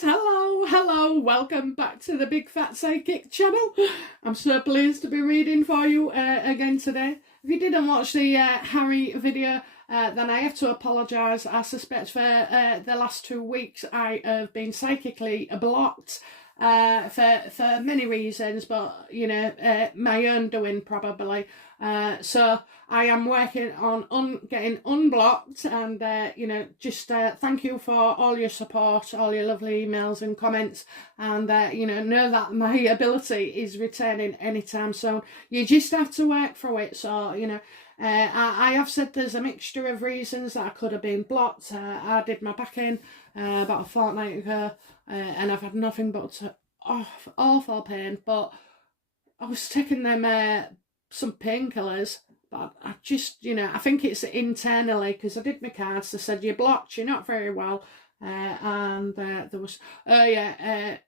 darlings, hello, welcome back to the Big Fat Psychic channel. I'm so pleased to be reading for you again today. If you didn't watch the Harry video, then I have to apologise. I suspect for the last 2 weeks I have been psychically blocked for many reasons, but you know, my own doing probably. So I am working on getting unblocked, and you know, just thank you for all your support, all your lovely emails and comments, and you know that my ability is returning anytime soon. You just have to work for it. So you know, I have said there's a mixture of reasons that I could have been blocked. I did my back in about a fortnight ago, and I've had nothing but awful pain, but I was taking them some painkillers, but I just, you know, I think it's internally, because I did my cards. They said, you're blocked, you're not very well, and there was, I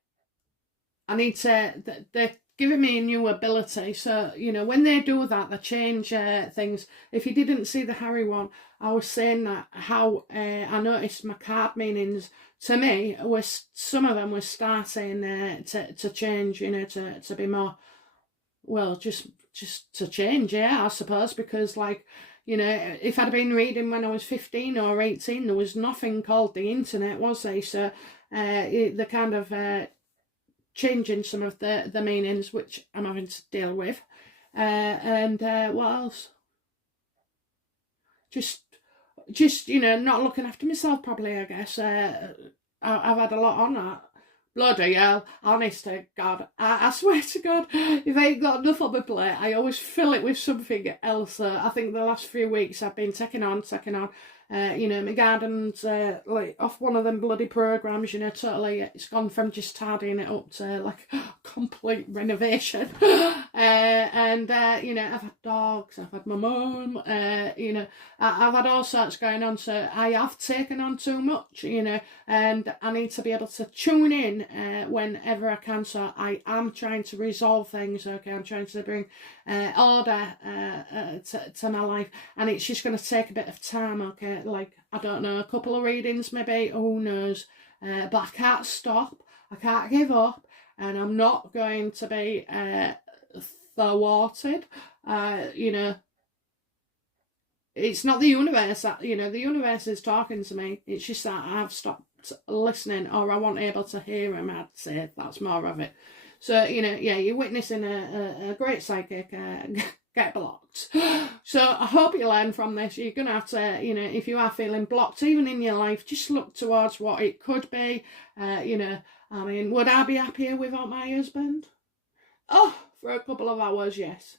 need to, they're giving me a new ability. So, you know, when they do that, they change things. If you didn't see the Harry one, I was saying that how I noticed my card meanings to me was, some of them were starting to change, you know, to be more, well, just to change, yeah, I suppose, because, like, you know, if I'd been reading when I was 15 or 18, there was nothing called the internet, was there? So the kind of changing some of the meanings, which I'm having to deal with. And what else? Just, you know, not looking after myself properly, I guess. I've had a lot on that. Bloody hell, honest to God. I swear to God, if I ain't got enough on my plate, I always fill it with something else. I think the last few weeks I've been taking on. You know, my garden's like off one of them bloody programmes, you know, totally. It's gone from just tidying it up to like complete renovation. And you know, I've had dogs, I've had my mum, you know, I've had all sorts going on. So I have taken on too much, you know, and I need to be able to tune in whenever I can. So I am trying to resolve things, okay? I'm trying to bring order to my life, and it's just going to take a bit of time, okay? Like, I don't know, a couple of readings maybe, who knows, but I can't stop, I can't give up, and I'm not going to be thwarted. You know, it's not the universe that, you know, the universe is talking to me, it's just that I've stopped listening, or I wasn't able to hear him. I'd say that's more of it. So, you know, yeah, you're witnessing a great psychic get blocked. So I hope you learn from this. You're going to have to, you know, if you are feeling blocked, even in your life, just look towards what it could be. You know, I mean, would I be happier without my husband? Oh, for a couple of hours, yes.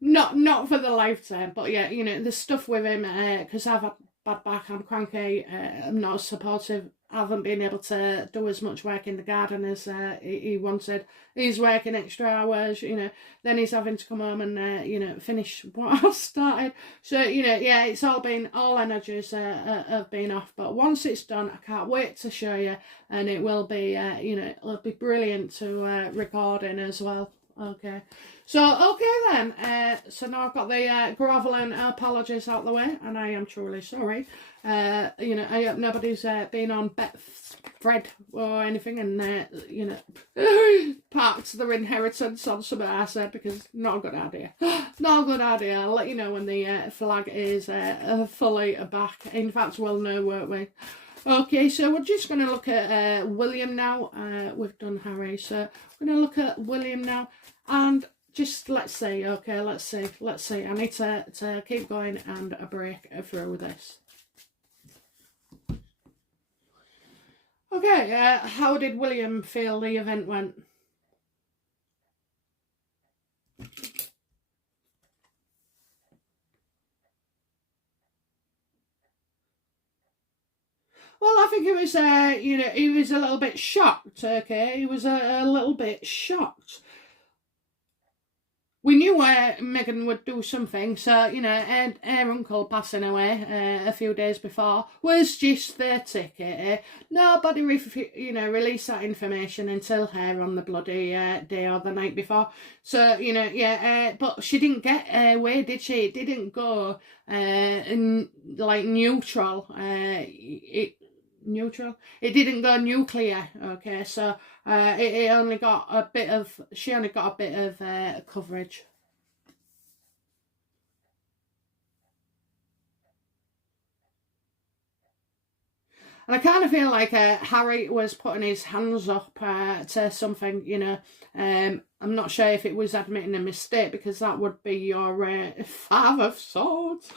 Not for the lifetime, but yeah, you know, the stuff with him, because I've had bad back, I'm cranky, I'm not as supportive, I haven't been able to do as much work in the garden as he wanted. He's working extra hours, you know, then he's having to come home and, you know, finish what I started. So, you know, yeah, it's all been, all energies have been off, but once it's done, I can't wait to show you, and it will be, you know, it'll be brilliant to record in as well. Okay, so okay then, so now I've got the grovelling apologies out the way, and I am truly sorry. You know, I hope nobody's been on Beth's thread or anything, and you know, parked their inheritance on something I said, because not a good idea. Not a good idea. I'll let you know when the flag is fully back. In fact, we'll know, won't we? Okay, so we're just going to look at William now. We've done Harry, so we're going to look at William now, and just let's see, okay, let's see. I need to keep going and break through this. Okay, how did William feel the event went? Well, I think it was, you know, he was a little bit shocked, okay? He was a little bit shocked. We knew Megan would do something, so, you know, her uncle passing away a few days before was just the ticket. Nobody, you know, released that information until her on the bloody day or the night before. So, you know, yeah, but she didn't get away, did she? It didn't go like neutral. neutral. It didn't go nuclear. Okay, so it only got a bit of. She only got a bit of coverage. And I kind of feel like Harry was putting his hands up to something, you know. I'm not sure if it was admitting a mistake, because that would be your Five of Swords.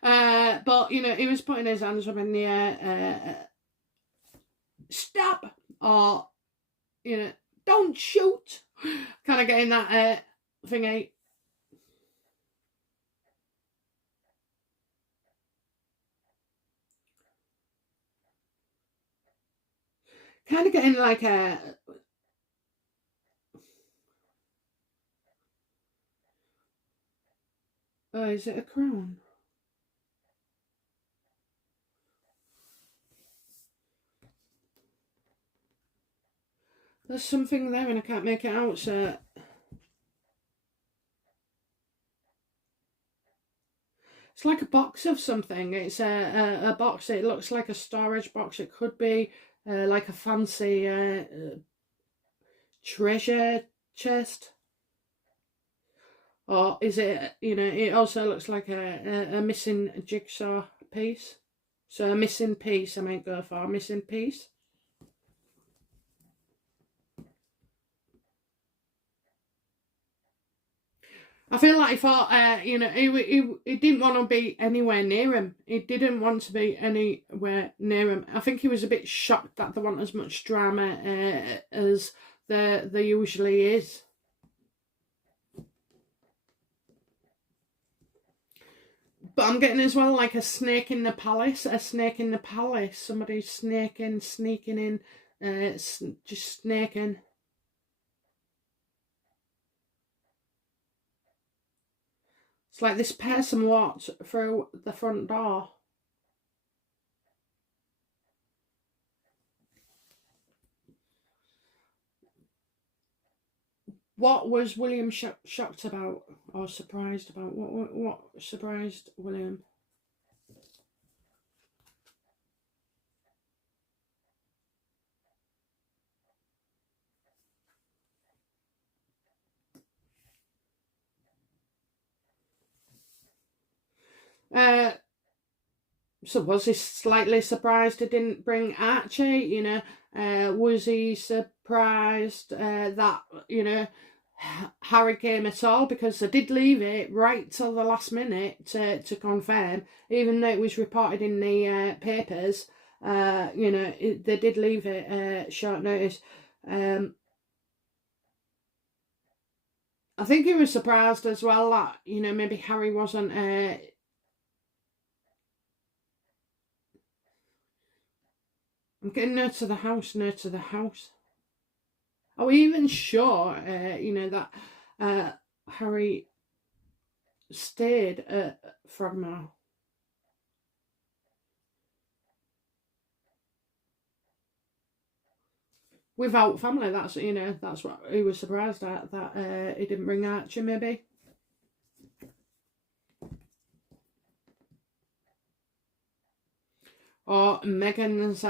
But, you know, he was putting his hands up in the air. Stop! Or, you know, don't shoot! Kind of getting that thingy. Kind of getting like a... Oh, is it a crown? There's something there and I can't make it out, so... It's like a box of something. It's a box. It looks like a storage box. It could be like a fancy treasure chest. Or is it, you know, it also looks like a missing jigsaw piece. So a missing piece I might go for. A missing piece. I feel like he thought, you know, he didn't want to be anywhere near him. He didn't want to be anywhere near him. I think he was a bit shocked that there wasn't as much drama as there usually is. But I'm getting as well like a snake in the palace. A snake in the palace. Somebody sneaking in, just snaking. It's like this person walked through the front door. What was William shocked about or surprised about? What surprised William? So was he slightly surprised it didn't bring Archie? You know, was he surprised that, you know, Harry came at all? Because they did leave it right till the last minute to confirm, even though it was reported in the papers. You know, they did leave it short notice. I think he was surprised as well that, you know, maybe Harry wasn't I'm getting near to the house, near to the house. Are we even sure, you know, that Harry stayed at Frogmore? Without family, that's, you know, that's what he was surprised at, that he didn't bring Archie, maybe. Or Meghan's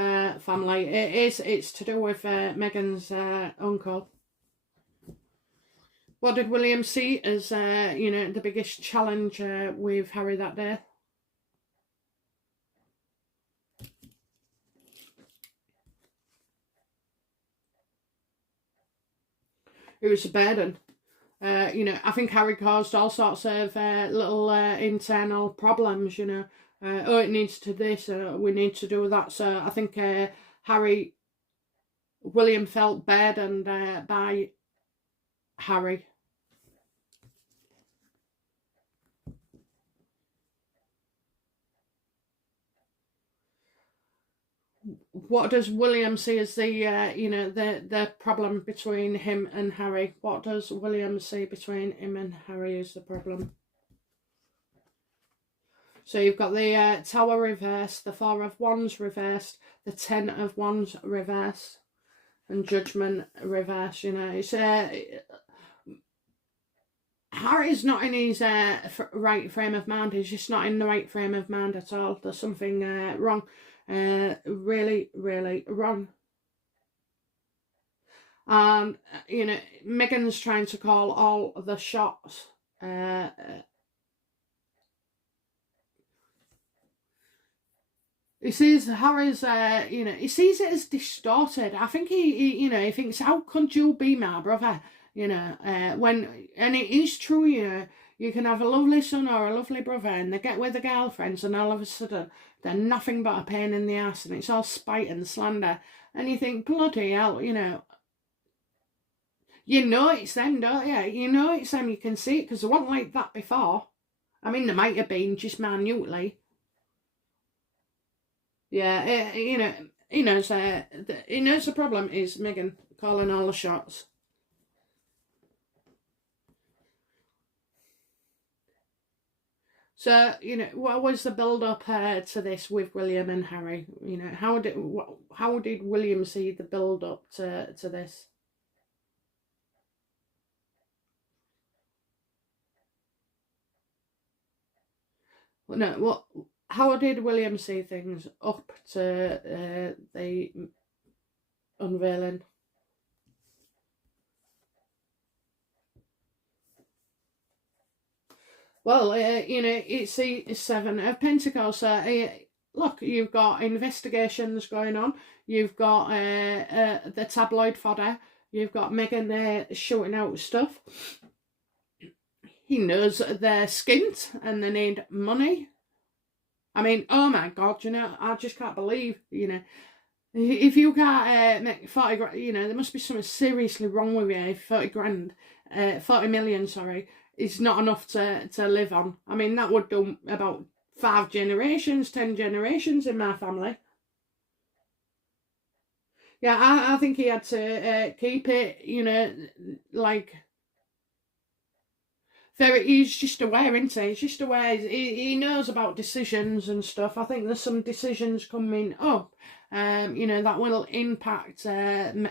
family. It's to do with Meghan's uncle. What did William see as, you know, the biggest challenge with Harry that day? It was a burden. You know, I think Harry caused all sorts of little internal problems, you know. Oh, it needs to this, we need to do that. So I think William felt burdened by Harry. What does William see as the, you know, the problem between him and Harry? What does William see between him and Harry as the problem? So you've got the Tower reversed, the Four of Wands reversed, the Ten of Wands reversed, and Judgment reversed. You know, it's Harry's not in his right frame of mind. He's just not in the right frame of mind at all. There's something wrong. really, really wrong. And, you know, Meghan's trying to call all the shots. He sees Harry's, you know, he sees it as distorted. I think he you know, he thinks, how could you be my brother? You know, and it is true, you know, you can have a lovely son or a lovely brother and they get with the girlfriends and all of a sudden they're nothing but a pain in the ass and it's all spite and slander. And you think, bloody hell, you know it's them, don't you? You know it's them, you can see it because they weren't like that before. I mean, there might have been, just minutely. Yeah, you know, he knows the problem is Meghan calling all the shots. So, you know, what was the build-up to this with William and Harry? You know, how did William see the build-up to this? No, how did William see things up to the unveiling? Well, you know, it's the Seven of Pentacles. Look, you've got investigations going on. You've got the tabloid fodder. You've got Meghan shooting out stuff. He knows they're skint and they need money. I mean, oh my God, you know, I just can't believe, you know, if you can't make 40 grand, you know, there must be something seriously wrong with you if 40 million, sorry, is not enough to live on. I mean, that would do about 5 generations, 10 generations in my family. Yeah, I think he had to keep it, you know, like, he's just aware, isn't he? He's just aware. He knows about decisions and stuff. I think there's some decisions coming up, you know, that will impact Harry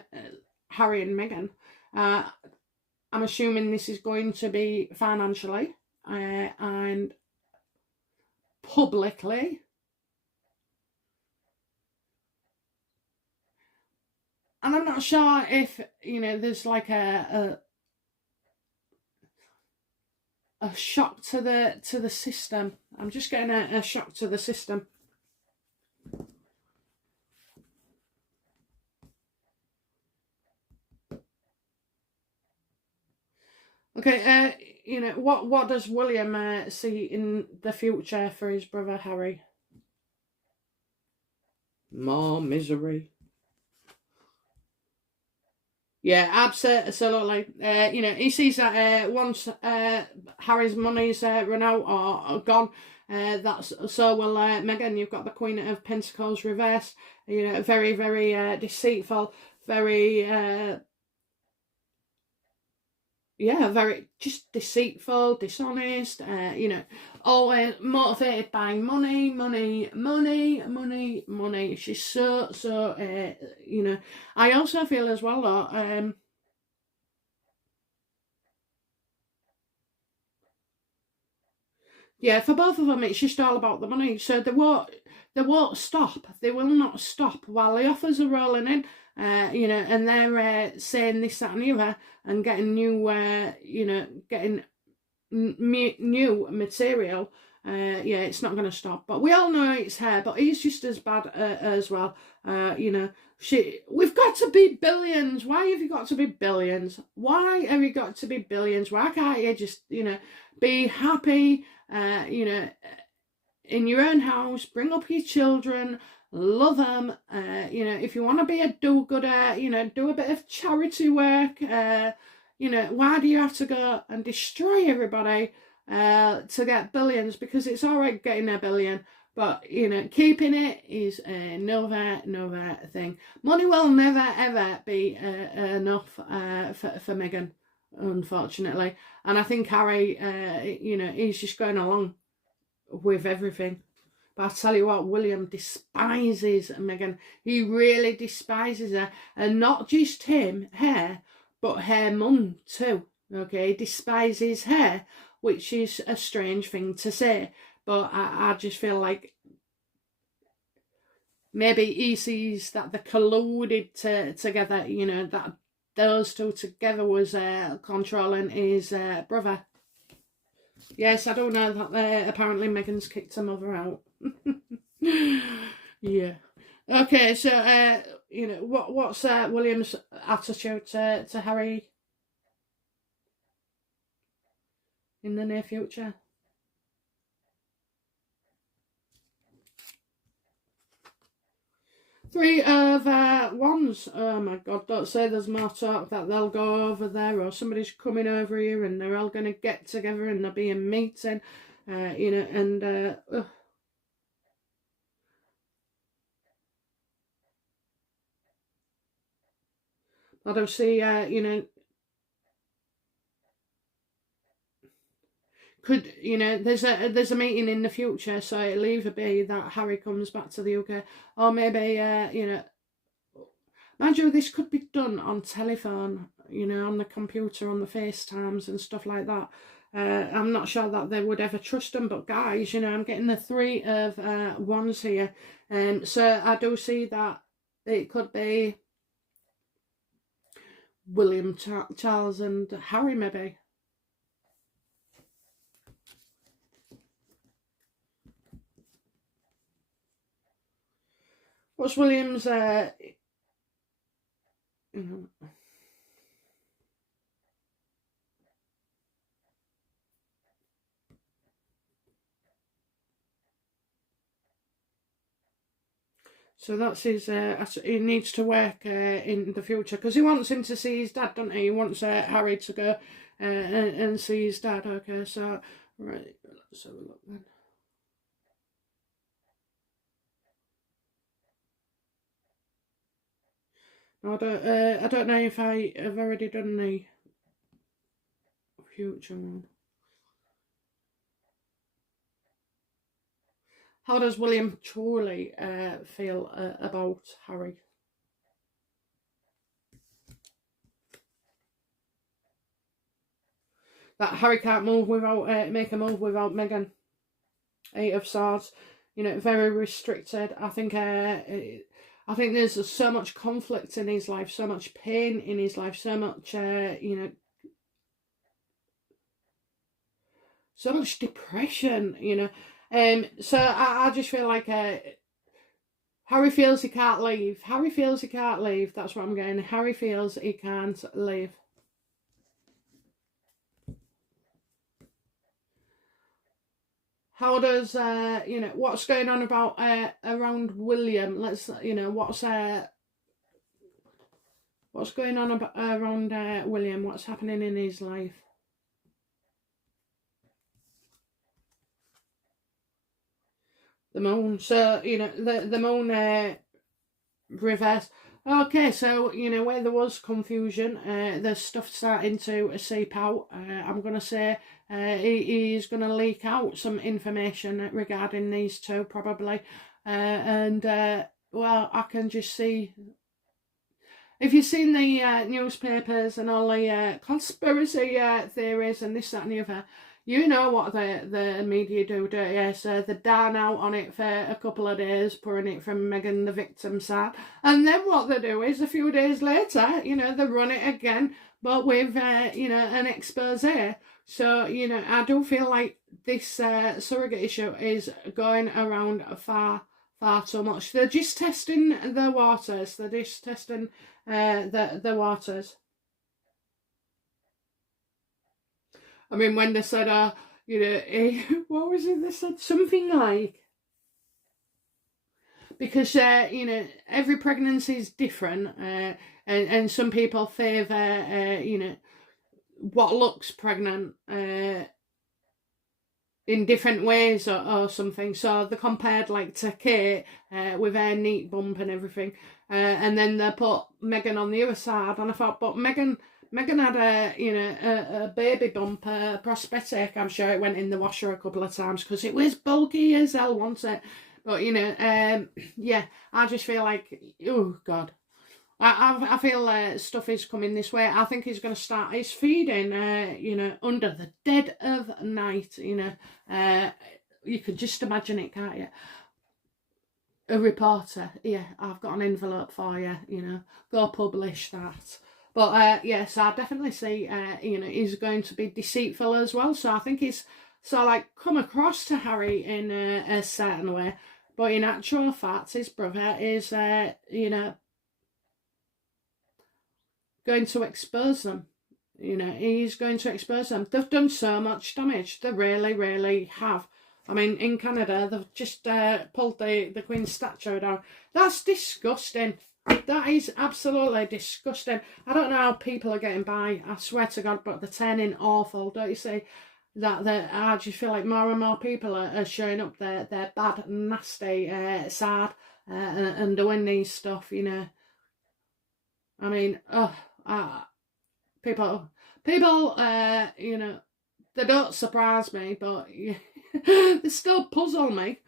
and Meghan. I'm assuming this is going to be financially and publicly. And I'm not sure if, you know, there's like a shock to the system. I'm just getting a shock to the system. Okay, you know, what does William see in the future for his brother Harry? More misery. Yeah, absolutely. You know, he sees that once Harry's money's run out or gone, that's so will Meghan. You've got the Queen of Pentacles reversed. You know, very, very deceitful, very yeah, very just deceitful, dishonest, you know, always motivated by money. She's so you know, I also feel as well though, yeah, for both of them it's just all about the money, so they won't stop, they will not stop while the offers are rolling in. You know, and they're saying this, that, and the other, and getting new, you know, getting new material. Yeah, it's not going to stop. But we all know it's her, but he's just as bad as well. You know, we've got to be billions. Why have you got to be billions? Why have you got to be billions? Why can't you just, you know, be happy, you know, in your own house, bring up your children, love them, you know, if you want to be a do-gooder, you know, do a bit of charity work, you know, why do you have to go and destroy everybody to get billions? Because it's all right getting a billion, but, you know, keeping it is another thing. Money will never, ever be enough for Meghan, unfortunately. And I think Harry, you know, he's just going along with everything. But I tell you what, William despises Meghan. He really despises her. And not just her, but her mum too. Okay, he despises her, which is a strange thing to say. But I just feel like maybe he sees that they colluded together, you know, that those two together was controlling his brother. Yes, I don't know that apparently Meghan's kicked her mother out. Yeah. Okay, so you know, what's William's attitude to Harry in the near future? Three of Wands. Oh my God, don't say there's more talk that they'll go over there or somebody's coming over here and they're all going to get together and there'll be a meeting, you know, and I don't see, you know, could, you know, there's a meeting in the future, so it'll either be that Harry comes back to the UK, or maybe, you know, mind you, this could be done on telephone, you know, on the computer, on the FaceTimes and stuff like that. I'm not sure that they would ever trust them, but guys, you know, I'm getting the three of Wands here, so I do see that it could be William, Charles and Harry, maybe. What's William's, you know, so that's his, he needs to work in the future, because he wants him to see his dad, doesn't he? He wants Harry to go and see his dad. Okay, so, right, let's have a look then. I don't know if I have already done the future one. How does William truly feel about Harry? That Harry can't move without make a move without Meghan. Eight of Swords, you know, very restricted. I think there's so much conflict in his life, so much pain in his life, so much you know, so much depression, you know. So I just feel like Harry feels he can't leave. Harry feels he can't leave. That's what I'm getting. Harry feels he can't leave. How does you know, what's going on about around William? Let's, you know, what's going on around William? What's happening in his life? The moon. So, you know, the moon reverse. Okay, so, you know, where there was confusion, there's stuff starting to seep out. I'm going to say he's going to leak out some information regarding these two, probably. And, well, I can just see... If you've seen the newspapers and all the conspiracy theories and this, that and the other, you know what the media do, don't you? So they're down out on it for a couple of days, pouring it from Meghan, the victim side. And then what they do is a few days later, you know, they run it again, but with, you know, an expose. So, you know, I do feel like this surrogate issue is going around far too much. They're just testing the waters. They're just testing the waters. I mean, when they said, you know, what was it they said? Something like, because, you know, every pregnancy is different, and some people favour, you know, what looks pregnant in different ways or something. So they compared, like, to Kate with her neat bump and everything, and then they put Meghan on the other side, and I thought, but Meghan had a baby bump, prosthetic. I'm sure it went in the washer a couple of times because it was bulky as hell, wasn't it? But, you know, yeah, I just feel like, oh God, I feel stuff is coming this way. I think he's going to start his feeding, you know, under the dead of night. You know, you could just imagine it, can't you? a reporter, yeah, I've got an envelope for you, you know, go publish that. But yes, I definitely see, you know, he's going to be deceitful as well. So I think he's so like come across to Harry in a certain way, but in actual fact, his brother is, you know, going to expose them. You know, he's going to expose them. They've done so much damage. They really, really have. I mean, in Canada, they've just pulled the Queen's statue down. That's disgusting. That is absolutely disgusting. I don't know how people are getting by. I swear to God, but they're turning awful. Don't you see? That I just feel like more and more people are showing up their bad, nasty side and doing these stuff, you know. I mean, people, you know, they don't surprise me, but they still puzzle me.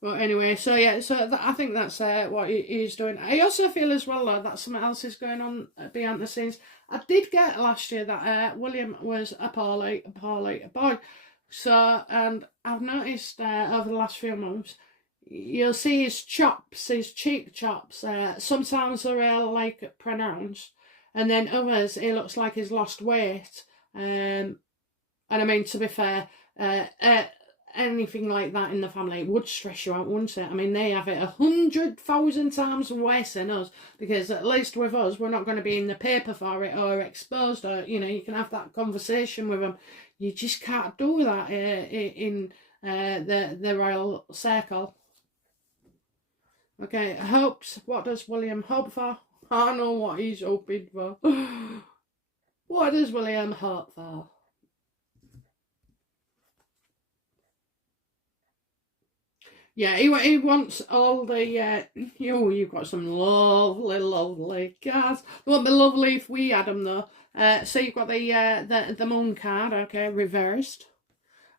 But anyway, so yeah, so I think that's what he's doing. I also feel as well, though, that something else is going on behind the scenes. I did get last year that William was a poorly boy. So, and I've noticed over the last few months, you'll see his chops, his cheek chops. Sometimes they're real like pronounced, and then others, he looks like he's lost weight. And I mean, to be fair, anything like that in the family would stress you out, wouldn't it? I mean, they have it 100,000 times worse than us, because at least with us, we're not going to be in the paper for it or exposed, or, you know, you can have that conversation with them. You just can't do that in the royal circle. Okay, hopes. What does William hope for? I know what he's hoping for. What does William hope for? Yeah, he wants all the, you've got some lovely cards. It wouldn't be lovely if we had them, though. So you've got the moon card, okay, reversed.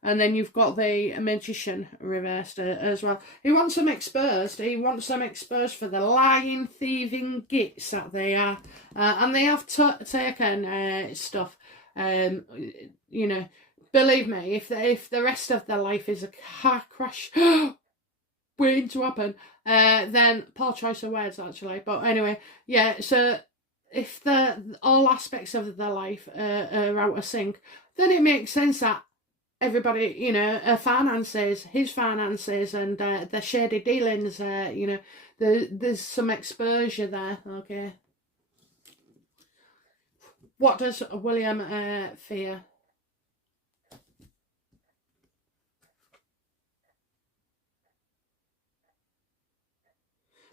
And then you've got the magician reversed as well. He wants them exposed. He wants them exposed for the lying, thieving gits that they are. And they have taken stuff. You know, believe me, if the rest of their life is a car crash waiting to happen, then poor choice of words, actually. But anyway, yeah, so if all aspects of their life are out of sync, then it makes sense that everybody, you know, his finances, and the shady dealings, you know, there's some exposure there, okay. What does William fear?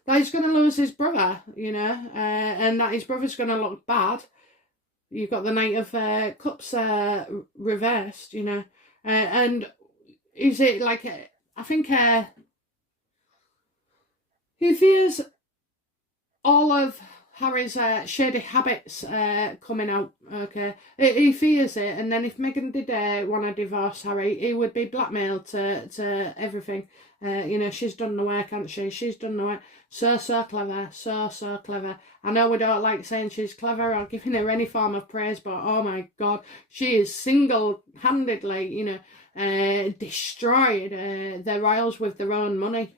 That he's going to lose his brother, you know, and that his brother's going to look bad. You've got the Knight of Cups reversed, you know. And is it like, I think he fears all of Harry's shady habits coming out, okay. He fears it, and then if Meghan did want to divorce Harry, he would be blackmailed to everything. You know, she's done the work, hasn't she? She's done the work. So clever, so clever. I know we don't like saying she's clever or giving her any form of praise, but oh my God, she is single-handedly, you know, destroyed the royals with their own money.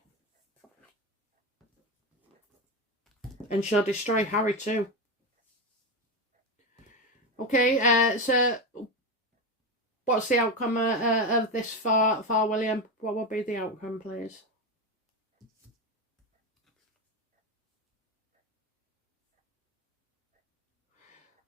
And she'll destroy Harry too. Okay, so what's the outcome of this for William? What will be the outcome, please?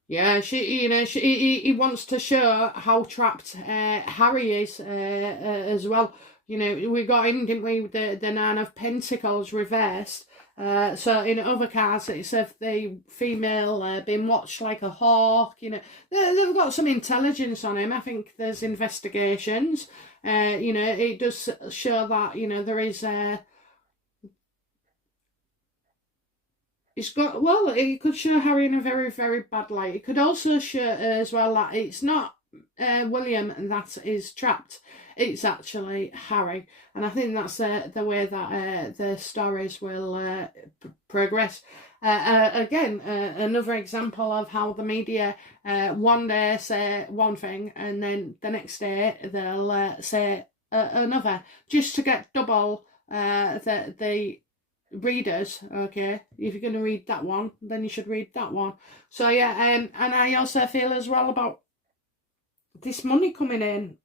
Yeah, he wants to show how trapped Harry is as well. You know, we got in, didn't we, the Nine of Pentacles reversed. So in other cards, it's of the female being watched like a hawk. You know, they've got some intelligence on him. I think there's investigations. You know, it does show that, you know, there is. It's got, well, it could show Harry in a very, very bad light. It could also show as well that it's not William that is trapped. It's actually Harry. And I think that's the way that the stories will progress. Again, another example of how the media one day say one thing and then the next day they'll say another, just to get double the readers, okay? If you're going to read that one, then you should read that one. So yeah, and I also feel as well about this money coming in.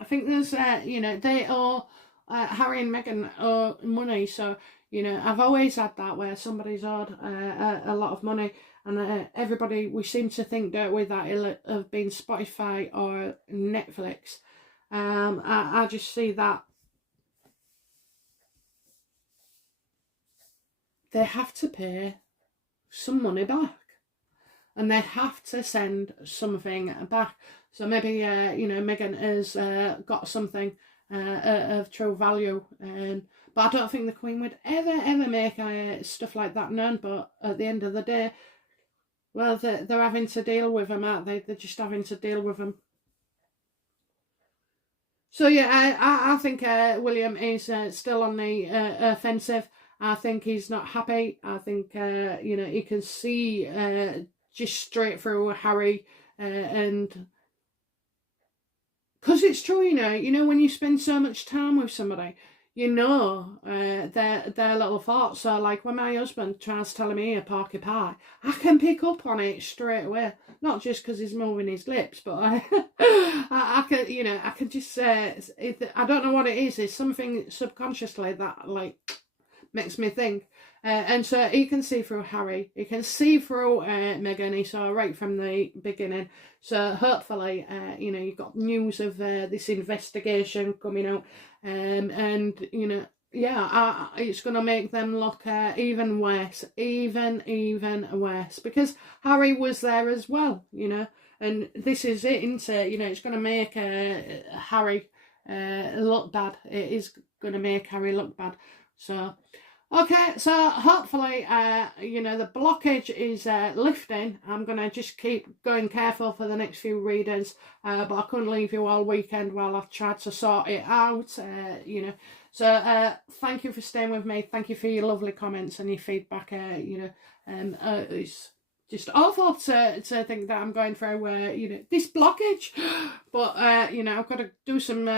I think there's, you know, they owe, Harry and Meghan owe money, so, you know, I've always had that where somebody's owed a lot of money, and everybody, we seem to think, don't we, that it'll have been Spotify or Netflix. I just see that they have to pay some money back, and they have to send something back. So maybe, you know, Meghan has got something of true value, but I don't think the Queen would ever make stuff like that known. But at the end of the day, well, they're having to deal with them, aren't they? They're just having to deal with them. So yeah, I think William is still on the offensive. I think he's not happy. I think, you know, he can see just straight through Harry, and because it's true, you know, when you spend so much time with somebody, you know, their little thoughts. So like when my husband tries telling me a porky pie, I can pick up on it straight away. Not just because he's moving his lips, but I can, you know, I can just say, I don't know what it is. It's something subconsciously that like makes me think. And so he can see through Harry, he can see through Meghan, he saw right from the beginning. So hopefully, you know, you've got news of this investigation coming out, and, you know, yeah, it's going to make them look even worse, even worse, because Harry was there as well, you know, and this is it, isn't it? You know, it's going to make Harry look bad. It is going to make Harry look bad. So, okay, so hopefully, you know, the blockage is lifting. I'm going to just keep going careful for the next few readings, but I couldn't leave you all weekend while I've tried to sort it out, you know. So, thank you for staying with me. Thank you for your lovely comments and your feedback, you know. It's just awful to think that I'm going through, you know, this blockage. But, you know, I've got to do some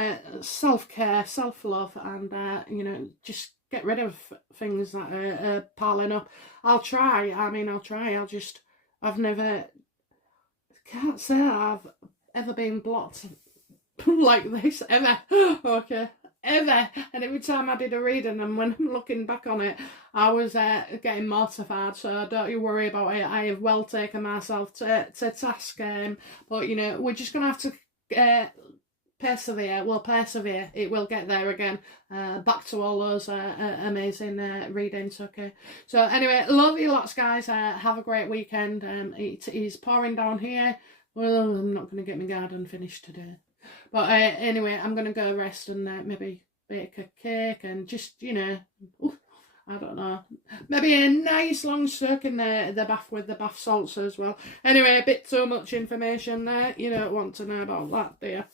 self-care, self-love, and, you know, just get rid of things that are piling up. I'll try. I've never, can't say I've ever been blocked like this, ever. Okay, ever. And every time I did a reading, and when I'm looking back on it, I was getting mortified. So don't you worry about it. I have well taken myself to task. But, you know, we're just going to have to persevere. We'll persevere. It will get there again. Back to all those amazing readings. Okay. So anyway, love you lots, guys. Have a great weekend. It is pouring down here. Well, I'm not going to get my garden finished today. But anyway, I'm going to go rest and maybe bake a cake and just, you know, I don't know, maybe a nice long soak in the bath with the bath salts as well. Anyway, a bit too much information there. You don't want to know about that, do you?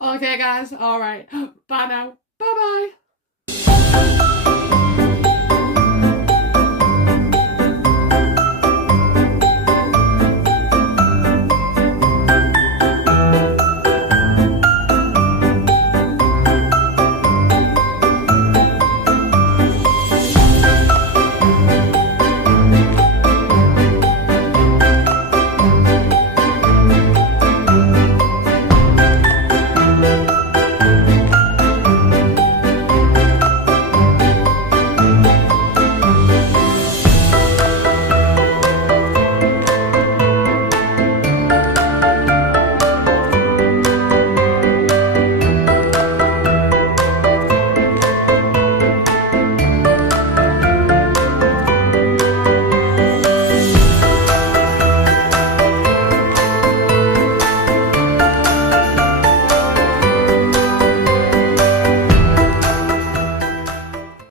Okay, guys. All right. Bye now. Bye-bye.